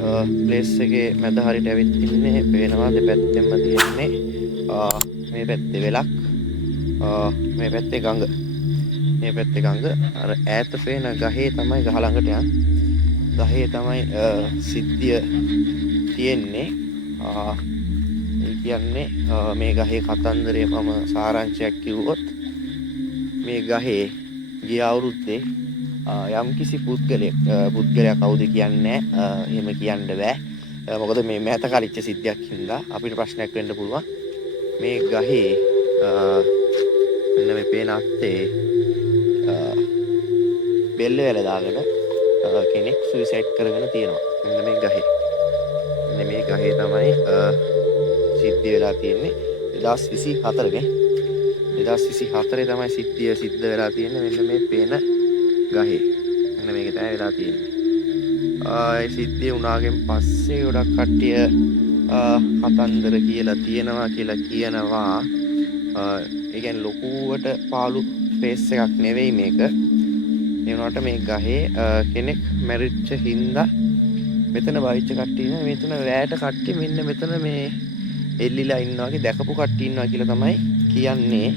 Place එකේ මැද හරියට ඇවිත් ඉන්නේ. පේනවා දෙපැත්තෙම තියෙන්නේ මේ පැත්තේ වෙලක්, මේ පැත්තේ ගඟ. මේ පැත්තේ ගඟ. අර ඈත පේන ගහේ තමයි ගහ ළඟට යන්නේ. ගහේ තමයි සිද්ධිය තියෙන්නේ. ඒ කියන්නේ මේ ගහේ කතන්දරය මම සාරාංශයක් කිව්වොත් මේ ගහේ ගිය අවුරුද්දේ යම්කිසි පුද්ගලයා කවුද කියන්නේ එහෙම කියන්න බෑ. මොකද මේ මෑත කලිච්ච සිද්ධියක් හින්දා අපිට ප්‍රශ්නයක් වෙන්න පුළුවන්. මේ ගහේ මෙන්න මේ පේන අත්තේ බෙල්ල වැල දාගෙන කෙනෙක් සුයිසයිඩ් කරගෙන තියෙනවා. මෙන්න මේ ගහේ. මෙන්න මේ ගහේ තමයි සිද්ධිය වෙලා තියෙන්නේ 2024 නේ. 2024 තමයි සිද්ධිය සිද්ධ වෙලා තියෙන්නේ මෙන්න මේ පේන ගහේ. මෙන්න මේක තමයි වෙලා තියෙන්නේ. ඒ සිද්ධිය වුණාගෙන් පස්සේ ගොඩක් කට්ටිය කතන්දර කියලා කියනවා. ඒ කියන්නේ ලොකුවට පාළු ෆේස් එකක් නෙවෙයි මේක. ඒ වුණාට මේ ගහේ කෙනෙක් මැරිච්ච හින්දා මෙතන බයිච්ච කට්ටිය ඉන්නේ. මෙතන රැයට කට්ටිය මෙන්න මෙතන මේ එල්ලිලා ඉන්නවා වගේ දැකපු කට්ටිය ඉන්නවා කියලා තමයි කියන්නේ.